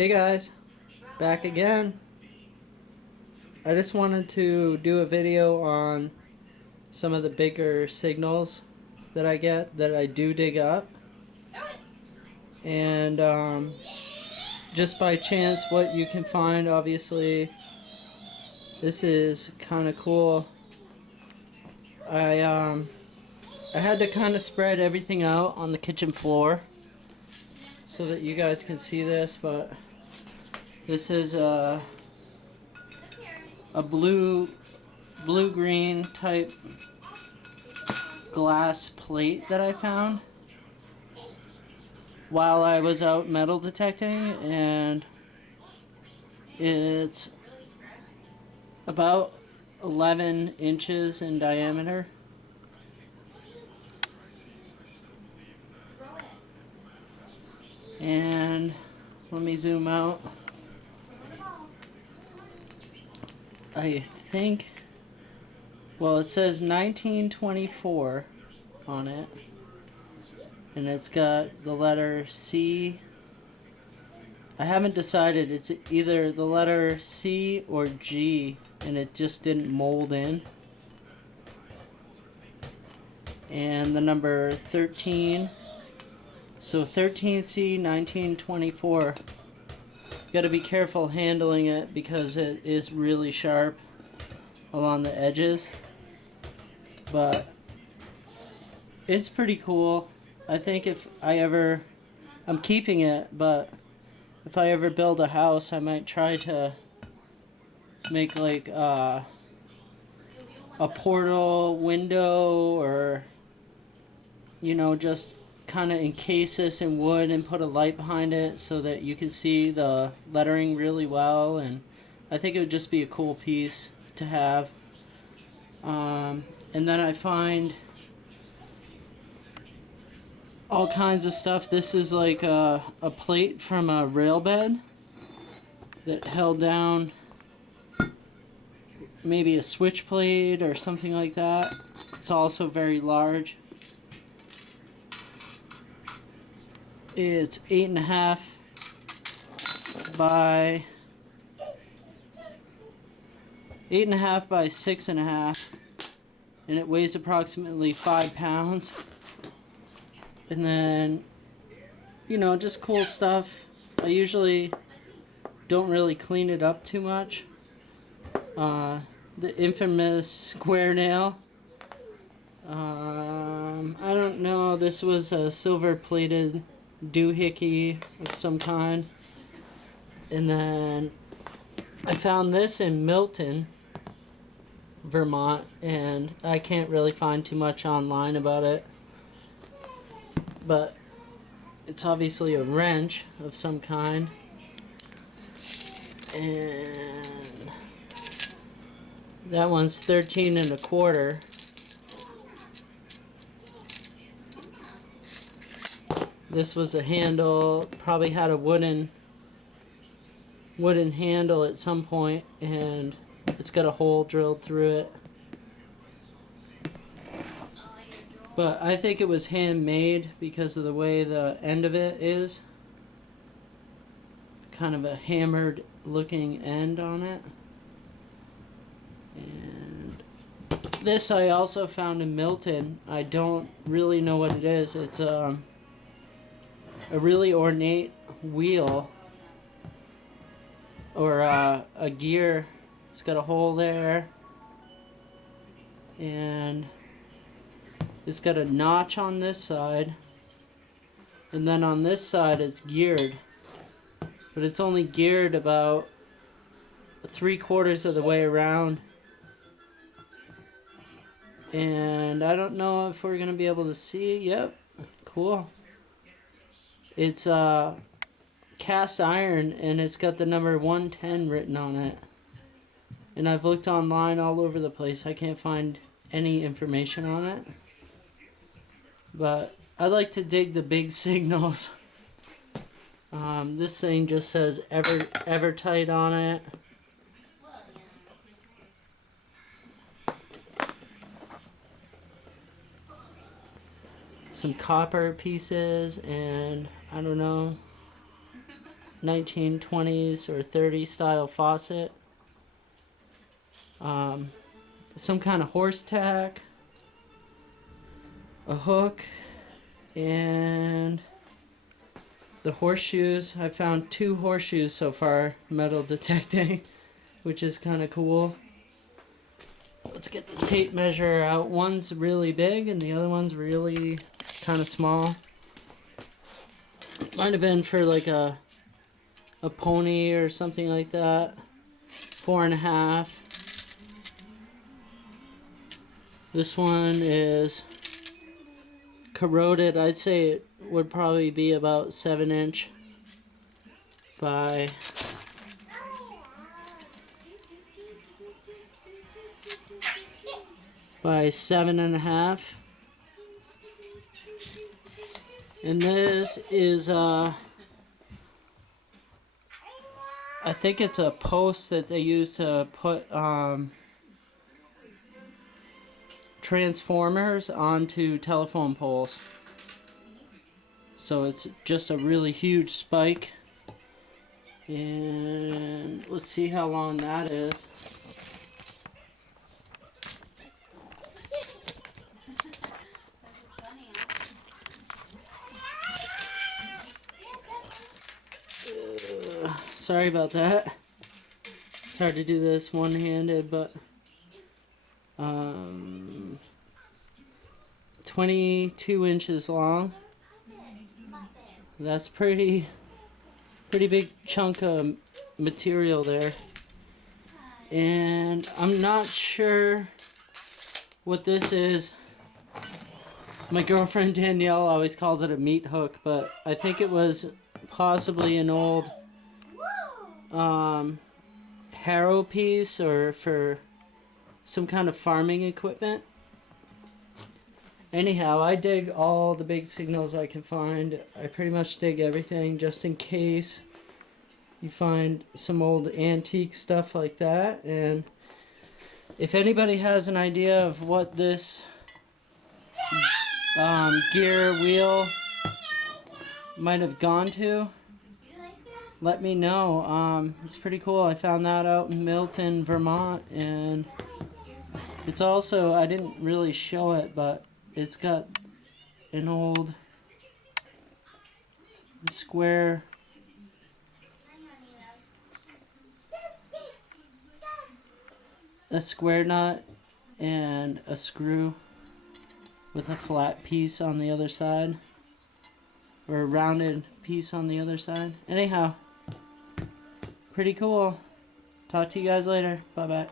Hey guys, back again. I just wanted to do a video on some of the bigger signals that I get, that I do dig up. And just by chance, what you can find, obviously, this is kind of cool. I had to kind of spread everything out on the kitchen floor so that you guys can see this, but this is a blue-green type glass plate that I found while I was out metal detecting, and it's about 11 inches in diameter. And let me zoom out. I think, well, it says 1924 on it, and it's got the letter C. I haven't decided, it's either the letter C or G, and it just didn't mold in. And the number 13, so 13C 1924. Got to be careful handling it because it is really sharp along the edges, but it's pretty cool. I think if I ever, I'm keeping it, but if I ever build a house, I might try to make like a portal window, or you know, just kind of encase this in wood and put a light behind it so that you can see the lettering really well. And I think it would just be a cool piece to have. And then I find all kinds of stuff. This is like a plate from a rail bed that held down maybe a switch plate or something like that. It's also very large. It's 8.5 by 6.5, and it weighs approximately 5 pounds. And then, you know, just cool stuff. I usually don't really clean it up too much. The infamous square nail. I don't know, this was a silver plated doohickey of some kind. And then I found this in Milton, Vermont, and I can't really find too much online about it, but it's obviously a wrench of some kind. And that one's 13.25. This was a handle, probably had a wooden handle at some point, and it's got a hole drilled through it. But I think it was handmade because of the way the end of it is. Kind of a hammered looking end on it. And this I also found in Milton. I don't really know what it is. It's a really ornate wheel, or a gear. It's got a hole there, and it's got a notch on this side, and then on this side it's geared, but it's only geared about 3/4 of the way around. And I don't know if we're gonna be able to see it. Yep, cool. It's cast iron, and it's got the number 110 written on it. And I've looked online all over the place. I can't find any information on it. But I like to dig the big signals. This thing just says Evertight on it. Some copper pieces, and I don't know, 1920s or 30s style faucet. Some kind of horse tack, a hook, and the horseshoes. I found 2 horseshoes so far, metal detecting, which is kind of cool. Let's get the tape measure out. One's really big and the other one's really kind of small. Might have been for like a pony or something like that. 4.5. This one is corroded. I'd say it would probably be about 7 inch by 7.5. And this is I think it's a post that they use to put transformers onto telephone poles. So it's just a really huge spike. And let's see how long that is. Sorry about that. It's hard to do this one-handed, but 22 inches long. That's pretty big chunk of material there. And I'm not sure what this is. My girlfriend Danielle always calls it a meat hook, but I think it was possibly an old harrow piece or for some kind of farming equipment. Anyhow, I dig all the big signals I can find. I pretty much dig everything just in case you find some old antique stuff like that. And if anybody has an idea of what this gear wheel might have gone to, let me know. It's pretty cool. I found that out in Milton, Vermont, and it's also, I didn't really show it, but it's got an old square nut and a screw with a flat piece on the other side, or a rounded piece on the other side. Anyhow, pretty cool. Talk to you guys later. Bye bye.